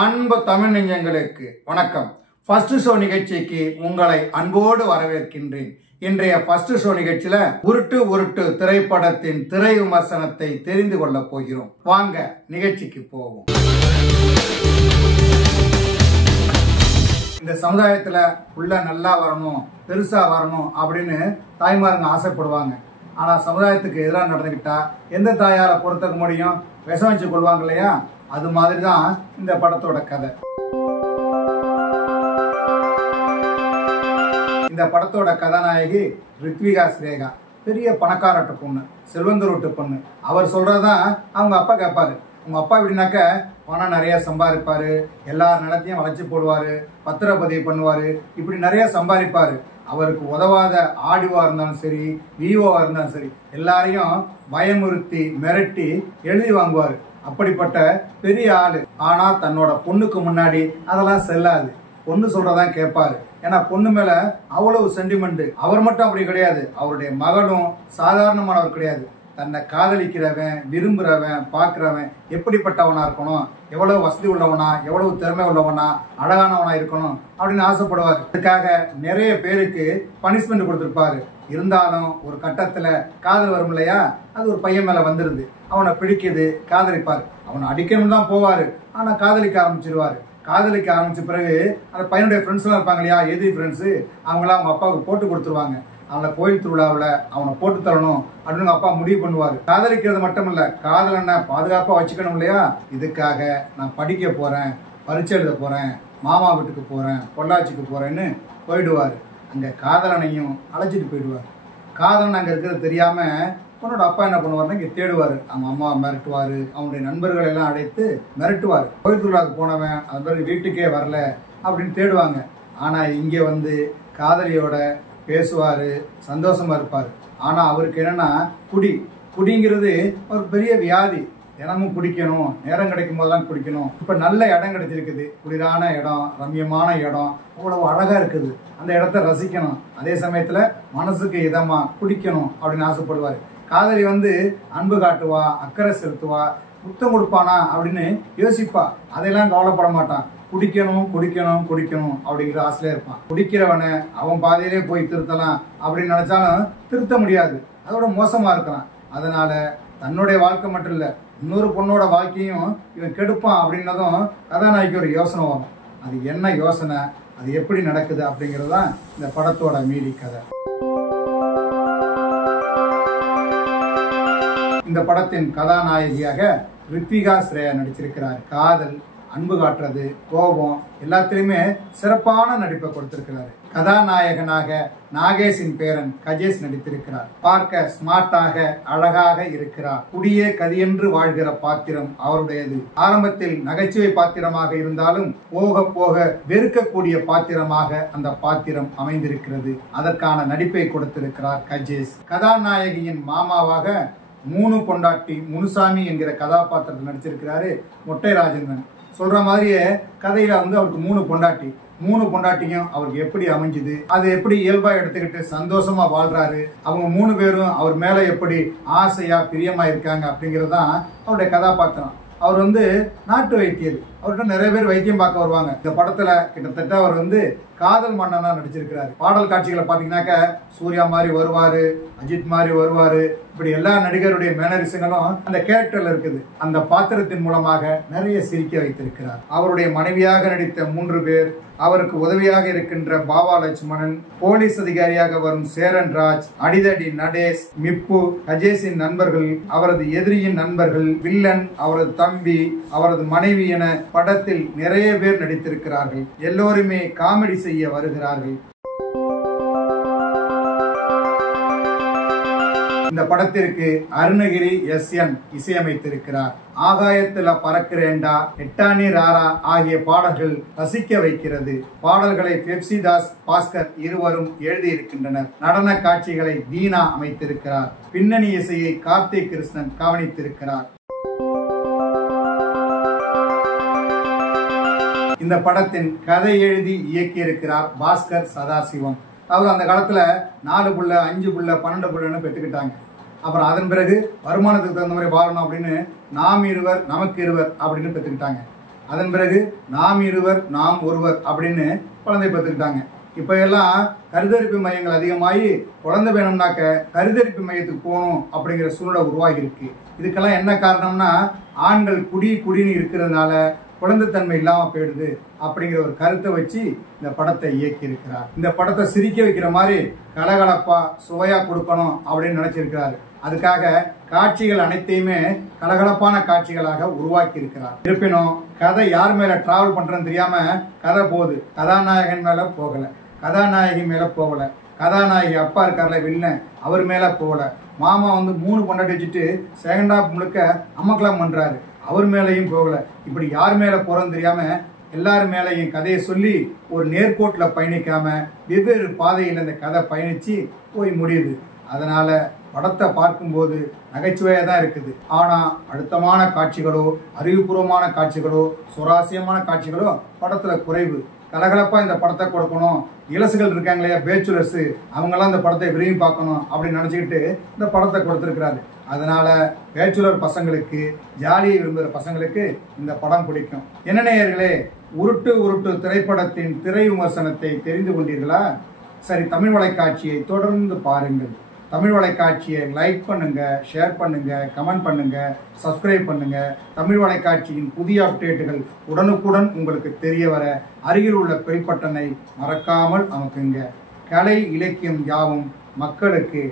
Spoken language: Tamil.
அன்பு தமிழ் நெஞ்சங்களுக்கு வணக்கம். ஃபர்ஸ்ட் ஷோ நிகழ்ச்சிக்கு உங்களை அன்போடு வரவேற்கின்றேன். இன்றைய ஃபர்ஸ்ட் ஷோ நிகழ்ச்சியில உருட்டு உருட்டு திரைப்படத்தின் திரை விமர்சனத்தை தெரிந்து கொள்ள போகிறோம். வாங்க நிகழ்ச்சிக்கு போவோம். இந்த சமுதாயத்துல உள்ள நல்லா வரணும், பெருசா வரணும் அப்படின்னு தாய்மாருங்க ஆசைப்படுவாங்க. ஆனா சமுதாயத்துக்கு எதிராக நடந்துக்கிட்டா எந்த தாயார பொறுத்துக்க முடியும்? விஷம் வச்சு கொள்வாங்க இல்லையா? அது மாதிரிதான் இந்த படத்தோட கதை. இந்த படத்தோட கதாநாயகி ரித்விகா ஸ்ரேகா. பெரிய பணக்காரட்டு பொண்ணு, செல்வந்தரோட்டு பொண்ணு. அவர் சொல்றதான் அவங்க அப்பா கேட்பாரு. உங்க அப்பா எப்படின்னாக்க பணம் நிறைய சம்பாதிப்பாரு, எல்லா நிலத்தையும் வளைச்சு போடுவாரு, பத்திரப்பதிவு பண்ணுவாரு, இப்படி நிறைய சம்பாதிப்பாரு. அவருக்கு உதவாத ஆடிவா இருந்தாலும் சரி, விஓவா இருந்தாலும் சரி, எல்லாரையும் பயமுறுத்தி மிரட்டி எழுதி வாங்குவாரு. அப்படிப்பட்ட பெரிய ஆளு. ஆனா தன்னோட பொண்ணுக்கு முன்னாடி அதெல்லாம் செல்லாது. பொண்ணு சொல்றதான் கேட்பாரு. ஏன்னா பொண்ணு மேல அவ்வளவு சென்டிமெண்ட். அவர் மட்டும் அப்படி கிடையாது, அவருடைய மகளும் சாதாரணமானவர் கிடையாது. தன்னை காதலிக்கிறவன், விரும்புறவன், பாக்குறவன் எப்படிப்பட்டவனா இருக்கணும், எவ்வளவு வசதி உள்ளவனா, எவ்வளவு திறமை உள்ளவனா, அழகானவனா இருக்கணும் அப்படின்னு ஆசைப்படுவார். அதுக்காக நிறைய பேருக்கு பனிஷ்மெண்ட் கொடுத்திருப்பாரு. இருந்தாலும் ஒரு கட்டத்துல காதல் வரும் இல்லையா, அது ஒரு பையன் மேல வந்துருது. அவனை பிடிக்குது, காதலிப்பாரு. அவனை அடிக்கணும் தான் போவாரு, ஆனா காதலிக்க ஆரம்பிச்சிருவாரு. காதலிக்க ஆரம்பிச்ச பிறகு அந்த பையனுடைய ஃப்ரெண்ட்ஸ் எல்லாம் இருப்பாங்க இல்லையா, எதிரி ஃப்ரெண்ட்ஸ், அவங்களாம் அவங்க அப்பாவுக்கு போட்டு கொடுத்துருவாங்க. அவனை கோயில் திருவிழாவில் அவனை போட்டு தரணும் அப்படின்னு அப்பா முடிவு பண்ணுவாரு. காதலிக்கிறது மட்டும் இல்ல, காதலனை பாதுகாப்பா வச்சுக்கணும் இல்லையா. இதுக்காக நான் படிக்க போறேன், பரீட்சை எழுத போறேன், மாமா வீட்டுக்கு போறேன், பொள்ளாச்சிக்கு போறேன்னு போயிடுவாரு. அங்க காதலனையும் அழைச்சிட்டு போயிடுவாரு. காதலன் அங்க இருக்கிறது தெரியாம பொண்ணோட அப்பா என்ன பண்ணுவாருன்னா இங்க தேடுவாரு. அவங்க அம்மா மிரட்டுவாரு, அவனுடைய நண்பர்களை எல்லாம் அழைத்து மிரட்டுவாரு. கோயில் திருவிழாவுக்கு போனவன் அது பிறகு வீட்டுக்கே வரல அப்படின்னு தேடுவாங்க. ஆனா இங்க வந்து காதலியோட பேசுவாரு, சந்தோஷமா இருப்பாரு. ஆனா அவருக்கு என்னன்னா குடிங்கிறது ஒரு பெரிய வியாதி. தினமும் குடிக்கணும், நேரம் கிடைக்கும் போதெல்லாம் குடிக்கணும். இப்ப நல்ல இடம் கிடைச்சிருக்குது, குளிரான இடம், ரம்யமான இடம், அவ்வளவு அழகா இருக்குது. அந்த இடத்த ரசிக்கணும், அதே சமயத்துல மனசுக்கு இதமா குடிக்கணும் அப்படின்னு ஆசைப்படுவாரு. காதலி வந்து அன்பு காட்டுவா, அக்கறை செலுத்துவா, முத்தம் கொடுப்பானா அப்படின்னு யோசிப்பா. அதெல்லாம் கவலைப்பட மாட்டான். குடிக்கணும் குடிக்கணும் குடிக்கணும் அப்படிங்கிற ஆசையில இருப்பான். குடிக்கிறவனை அவன் பாதையிலே போய் திருத்தலாம் அப்படின்னு நினைச்சாலும் திருத்த முடியாது, அதோட மோசமா இருக்கலாம். அதனால தன்னுடைய வாழ்க்கை மட்டும் இல்ல, இன்னொரு பொண்ணோட வாழ்க்கையும் இவன் கெடுப்பான் அப்படின்னதும் கதாநாயகிக்கு ஒரு யோசனை வரும். அது என்ன யோசனை, அது எப்படி நடக்குது அப்படிங்கிறது தான் இந்த படத்தோட மீதி கதை. இந்த படத்தின் கதாநாயகியாக ரித்விகா ஸ்ரேயா நடிச்சிருக்கிறார். காதல், அன்பு காட்டுறது, கோபம் எல்லாத்திலுமே சிறப்பான நடிப்பை கொடுத்திருக்கிறார். கதாநாயகனாக நாகேஷின் பேரன் கஜேஷ் நடித்திருக்கிறார். பார்க்க ஸ்மார்ட்டாக அழகாக இருக்கிறார். குடியே கதியென்று வாழ்கிற பாத்திரம் அவருடையது. ஆரம்பத்தில் நகைச்சுவை பாத்திரமாக இருந்தாலும் போக போக வெறுக்கக்கூடிய பாத்திரமாக அந்த பாத்திரம் அமைந்திருக்கிறது. அதற்கான நடிப்பை கொடுத்திருக்கிறார் கஜேஷ். கதாநாயகியின் மாமாவாக மூணு பொண்டாட்டி முனுசாமி என்கிற கதாபாத்திரத்தில் நடிச்சிருக்கிறாரு மொட்டை ராஜேந்திரன். சொல்ற மாதிரியே கதையில வந்து அவருக்கு மூணு பொண்டாட்டியும் அவருக்கு எப்படி அமைஞ்சுது, அது எப்படி இயல்பா எடுத்துக்கிட்டு சந்தோஷமா வாழ்றாரு, அவங்க மூணு பேரும் அவர் மேல எப்படி ஆசையா பிரியமா இருக்காங்க அப்படிங்கறதுதான் அவருடைய கதாபாத்திரம். அவர் வந்து நாட்டு வைத்தியர், அவர்கிட்ட நிறைய பேர் வைத்தியம் பார்க்க வருவாங்க. இந்த படத்துல கிட்டத்தட்ட அவர் வந்து காதல் மன்னனா நடிச்சிருக்கிறாரு. பாடல் காட்சிகளை பாத்தீங்கன்னாக்க சூர்யா மாதிரி வருவாரு, அஜித் மாதிரி வருவாரு, இப்படி எல்லா நடிகருடைய மேனரிசங்களும் அந்த கேரக்டர்ல இருக்குது. அந்த பாத்திரத்தின் மூலமாக நிறைய சிரிக்க வைத்திருக்கிறார். அவருடைய மனைவியாக நடித்த 3 பேர், அவருக்கு உதவியாக இருக்கின்ற பாபா லட்சுமணன், போலீஸ் அதிகாரியாக வரும் சேரன் ராஜ், அடிதடி நடேஷ், மிப்பு, கஜேஷின் நண்பர்கள், அவரது எதிரியின் நண்பர்கள், வில்லன், அவரது தம்பி, அவரது மனைவி என படத்தில் நிறைய பேர் நடித்திருக்கிறார்கள். எல்லோருமே காமெடி செய்ய வருகிறார்கள். இந்த படத்திற்கு அருணகிரி SN இசையமைத்திருக்கிறார். ஆகாயத்துல பறக்கிறேண்டா, எட்டானி ராரா ஆகிய பாடல்கள் ரசிக்க வைக்கிறது. பாடல்களை பெப்சிதாஸ், பாஸ்கர் இருவரும் எழுதியிருக்கின்றனர். நடன காட்சிகளை தீனா அமைத்திருக்கிறார். பின்னணி இசையை கார்த்திக் கிருஷ்ணன் கவனித்திருக்கிறார். இந்த படத்தின் கதை எழுதி இயக்கியிருக்கிறார் பாஸ்கர் சதாசிவம். அதாவது அந்த காலத்துல 4 புள்ள 5 புள்ள 12 புள்ளன்னு பெற்றுக்கிட்டாங்க. அப்புறம் அதன் பிறகு வருமானத்துக்கு தகுந்த மாதிரி வாழணும் அப்படின்னு நாம் இருவர் நமக்கு இருவர் அப்படின்னு பெற்றுக்கிட்டாங்க. அதன் பிறகு நாம் இருவர் நாம் ஒருவர் அப்படின்னு குழந்தை பெற்றுக்கிட்டாங்க. இப்ப எல்லாம் கருத்தரிப்பு மையங்கள் அதிகமாகி குழந்தை வேணும்னாக்க கருத்தரிப்பு மையத்துக்கு போகணும் அப்படிங்கிற சூழ்நிலை உருவாகி இருக்கு. இதுக்கெல்லாம் என்ன காரணம்னா ஆண்கள் குடின்னு இருக்கிறதுனால குழந்தைத்தன்மை இல்லாம போயிடுது அப்படிங்கிற ஒரு கருத்தை வச்சு இந்த படத்தை இயக்கி இருக்கிறார். இந்த படத்தை சிரிக்க வைக்கிற மாதிரி கலகலப்பா சுவையா கொடுக்கணும் அப்படின்னு நினைச்சிருக்கிறாரு. அதுக்காக காட்சிகள் அனைத்தையுமே கலகலப்பான காட்சிகளாக உருவாக்கி இருக்கிறார். இருப்பினும் கதை யார் மேல டிராவல் பண்றதுன்னு தெரியாம கதை போகுது. கதாநாயகன் மேல போகல, கதாநாயகி மேல போகல, கதாநாயகி அப்பா இருக்கார்ல வில்லன் அவர் மேல போகல, மாமா 3 பொண்டாட்டி வச்சுட்டு செகண்ட் ஹாஃப் முழுக்க அமக்கலம் பண்றாரு அவர் மேலையும் போகல. இப்படி யார் மேல போறோன்னு தெரியாம எல்லாரும் மேலையும் கதையை சொல்லி ஒரு நேர்கோட்டுல பயணிக்காம வெவ்வேறு பாதையில் இந்த கதை பயணிச்சு போய் முடியுது. அதனால படத்தை பார்க்கும்போது நகைச்சுவையா தான் இருக்குது. ஆனா அழுத்தமான காட்சிகளோ அறிவுபூர்வமான காட்சிகளோ சுவாரஸ்யமான காட்சிகளோ படத்துல குறைவு. கலகலப்பா இந்த படத்தை கொடுக்கணும், இலசுகள் இருக்காங்க இல்லையா பேச்சுலர்ஸ், அவங்கெல்லாம் இந்த படத்தை விரும்பி பார்க்கணும் அப்படின்னு நினைச்சுக்கிட்டு இந்த படத்தை கொடுத்திருக்கிறாரு. அதனால பேச்சுலர் பசங்களுக்கு, ஜாலியை விரும்புகிற பசங்களுக்கு இந்த படம் பிடிக்கும். என்ன நேயர்களே, உருட்டு திரைப்படத்தின் திரை விமர்சனத்தை தெரிந்து கொண்டீர்களா? சரி, தமிழ் வலைக்காட்சியை தொடர்ந்து பாருங்கள். தமிழ் வலைக்காட்சியை லைக் பண்ணுங்க, ஷேர் பண்ணுங்க, கமெண்ட் பண்ணுங்க, சப்ஸ்கிரைப் பண்ணுங்க. தமிழ் வலைக்காட்சியின் புதிய அப்டேட்டுகள் உடனுக்குடன் உங்களுக்கு தெரிய வர அருகில் உள்ள பெல் பட்டனை மறக்காமல் அமுக்குங்க. கலை இலக்கியம் யாவும் மக்களுக்கு.